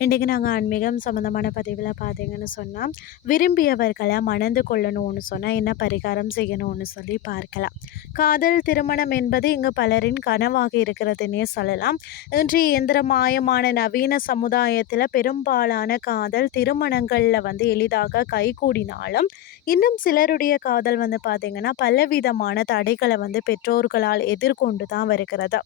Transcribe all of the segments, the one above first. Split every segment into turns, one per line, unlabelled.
இன்றைக்கு நாங்கள் ஆன்மீகம் சம்மந்தமான பதிவில் பார்த்தீங்கன்னு சொன்னால் விரும்பியவர்களை மணந்து கொள்ளணும்னு சொன்னால் என்ன பரிகாரம் செய்யணும்னு சொல்லி பார்க்கலாம். காதல் திருமணம் என்பது இங்கு பலரின் கனவாக இருக்கிறதுனே சொல்லலாம். இன்று இயந்திரமயமான நவீன சமுதாயத்தில் பெரும்பாலான காதல் திருமணங்களில் வந்து எளிதாக கைகூடினாலும் இன்னும் சிலருடைய காதல் வந்து பார்த்திங்கன்னா பலவிதமான தடைகளை வந்து பெற்றோர்களால் எதிர்கொண்டு தான் வருகிறது.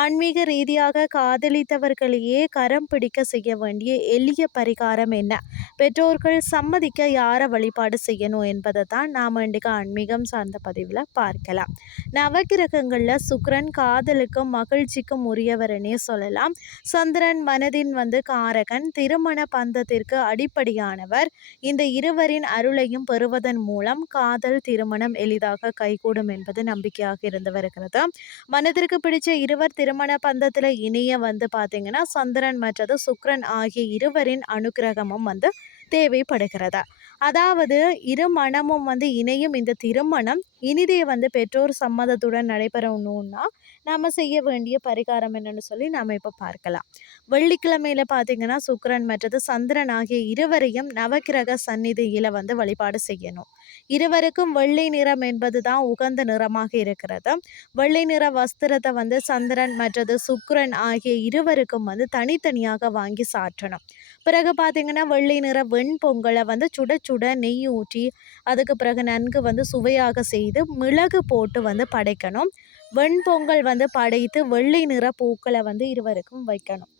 ஆன்மீக ரீதியாக காதலித்தவர்களையே கரம் பிடிக்க செய்ய வேண்டிய எளிய பரிகாரம் என்ன? பெற்றோர்கள் சம்மதிக்க யாரை வழிபாடு செய்யணும் என்பதை தான் நாம் இன்றைக்கு ஆன்மீகம் சார்ந்த பதிவில் பார்க்கலாம். நவகிரகங்களில் சுக்ரன் காதலுக்கும் மகிழ்ச்சிக்கும் உரியவரனே சொல்லலாம். சந்திரன் மனதின் வந்து காரகன் திருமண பந்தத்திற்கு அடிப்படையானவர். இந்த இருவரின் அருளையும் பெறுவதன் மூலம் காதல் திருமணம் எளிதாக கைகூடும் என்பது நம்பிக்கையாக இருந்து வருகிறது மனதிற்கு பிடிச்ச இருவர் திருமண திருமண பந்தத்தில் இணைய வந்து பார்த்தீங்கன்னா சந்திரன் மற்றது சுக்ரன் ஆகிய இருவரின் அனுகிரகமும் வந்து தேவைப்படுகிறதா. அதாவது இரு மனமும் வந்து இணையும் இந்த திருமணம் இனிதே வந்து பெற்றோர் சம்மதத்துடன் நடைபெறணும்னா நாம் செய்ய வேண்டிய பரிகாரம் என்னன்னு சொல்லி நாம் இப்போ பார்க்கலாம். வெள்ளிக்கிழமையில் பார்த்தீங்கன்னா சுக்கரன் மற்றது சந்திரன் ஆகிய இருவரையும் நவக்கிரக சந்நிதியில் வந்து வழிபாடு செய்யணும். இருவருக்கும் வெள்ளை நிறம் என்பது தான் உகந்த நிறமாக இருக்கிறது. வெள்ளை நிற வஸ்திரத்தை வந்து சந்திரன் மற்றது சுக்கரன் ஆகிய இருவருக்கும் வந்து தனித்தனியாக வாங்கி சாற்றணும். பிறகு பார்த்தீங்கன்னா வெள்ளை நிற வெண்பொங்கலை வந்து சுட சுட நெய் ஊற்றி அதுக்கு பிறகு நன்கு வந்து சுவையாக செய்து மிளகு போட்டு வந்து படைக்கணும். வெண்பொங்கல் வந்து படைத்து வெள்ளை நிற பூக்களை வந்து இருவருக்கும் வைக்கணும்.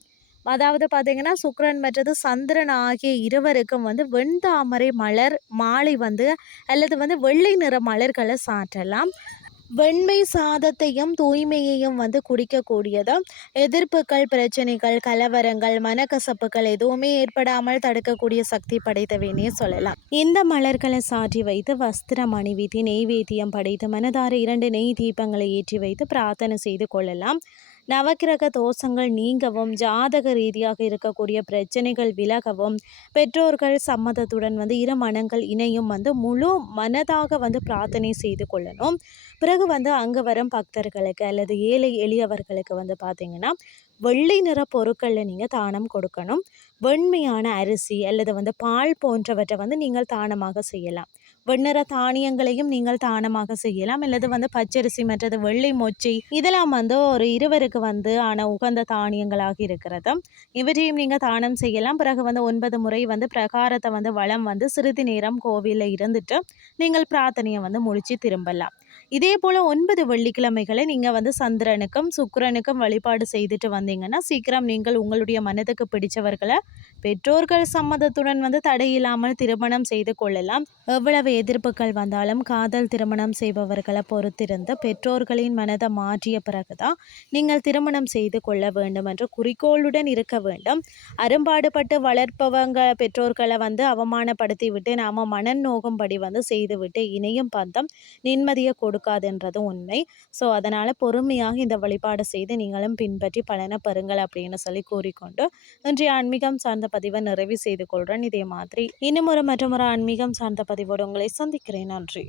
அதாவது பார்த்திங்கன்னா சுக்ரன் மற்றது சந்திரன் ஆகிய இருவருக்கும் வந்து வெண்தாமரை மலர் மாலை வந்து அல்லது வந்து வெள்ளை நிற மலர்களை சாற்றலாம். வெண்மை சாதத்தையும் தூய்மையையும் வந்து குடிக்கக்கூடியது. எதிர்ப்புகள் பிரச்சனைகள் கலவரங்கள் மனக்கசப்புகள் எதுவுமே ஏற்படாமல் தடுக்கக்கூடிய சக்தி படைத்தவேனே சொல்லலாம். இந்த மலர்களை சாற்றி வைத்து வஸ்திரம் அணிவித்து நெய்வேத்தியம் படைத்து மனதார இரண்டு நெய் தீபங்களை ஏற்றி வைத்து பிரார்த்தனை செய்து கொள்ளலாம். நவக்கிரக தோஷங்கள் நீங்கவும் ஜாதக ரீதியாக இருக்கக்கூடிய பிரச்சனைகள் விலகவும் பெற்றோர்கள் சம்மதத்துடன் வந்து இரு மனங்கள் இணையும் வந்து முழு மனதாக வந்து பிரார்த்தனை செய்து கொள்ளணும். பிறகு வந்து அங்கே வரும் பக்தர்களுக்கு அல்லது ஏழை எளியவர்களுக்கு வந்து பார்த்திங்கன்னா வெள்ளை நிற பொருட்களில் நீங்கள் தானம் கொடுக்கணும். வெண்மையான அரிசி அல்லது வந்து பால் போன்றவற்றை வந்து நீங்கள் தானமாக செய்யலாம். வெண்ணிற தானியங்களையும் நீங்கள் தானமாக செய்யலாம். அல்லது வந்து பச்சரிசி மற்றது வெள்ளை மொச்சை இதெல்லாம் வந்து ஒரு இருவருக்கு வந்து ஆன உகந்த தானியங்களாக இருக்கிறது. இவற்றையும் நீங்கள் தானம் செய்யலாம். பிறகு வந்து ஒன்பது முறை வந்து பிரகாரத்தை வந்து வளம் வந்து சிறிது நேரம் கோவிலில் இருந்துட்டு நீங்கள் பிரார்த்தனையை வந்து முடிச்சு திரும்பலாம். இதே போல் ஒன்பது வெள்ளிக்கிழமைகளை நீங்கள் வந்து சந்திரனுக்கும் சுக்கரனுக்கும் வழிபாடு செய்துட்டு வந்தீங்கன்னா சீக்கிரம் நீங்கள் உங்களுடைய மனதுக்கு பிடிச்சவர்களை பெற்றோர்கள் சம்மதத்துடன் வந்து தடையில்லாமல் திருமணம் செய்து கொள்ளலாம். எவ்வளவு எதிர்ப்புகள் வந்தாலும் காதல் திருமணம் செய்பவர்களை பொறுத்திருந்து பெற்றோர்களின் மனதை மாற்றிய பிறகுதான் நீங்கள் திருமணம் செய்து கொள்ள வேண்டும் என்ற குறிக்கோளுடன் இருக்க வேண்டும். அரும்பாடுபட்டு வளர்ப்பவங்க பெற்றோர்களை வந்து அவமானப்படுத்தி விட்டு நாம் மனநோகும்படி நோகும்படி வந்து செய்துவிட்டு இணையும் பந்தம் நிம்மதியை கொடு கொடுக்காதுன்றதும் உண்மை. ஸோ அதனால் பொறுமையாக இந்த வழிபாடு செய்து நீங்களும் பின்பற்றி பலனை பெறுங்கள் அப்படின்னு சொல்லி கூறிக்கொண்டு இன்றைய ஆன்மீகம் சார்ந்த பதிவை நிறைவு செய்து கொள்கிறேன் இதே மாதிரி இன்னும் ஒரு மற்றும் ஒரு ஆன்மீகம் சார்ந்த பதிவோடு உங்களை சந்திக்கிறேன். நன்றி.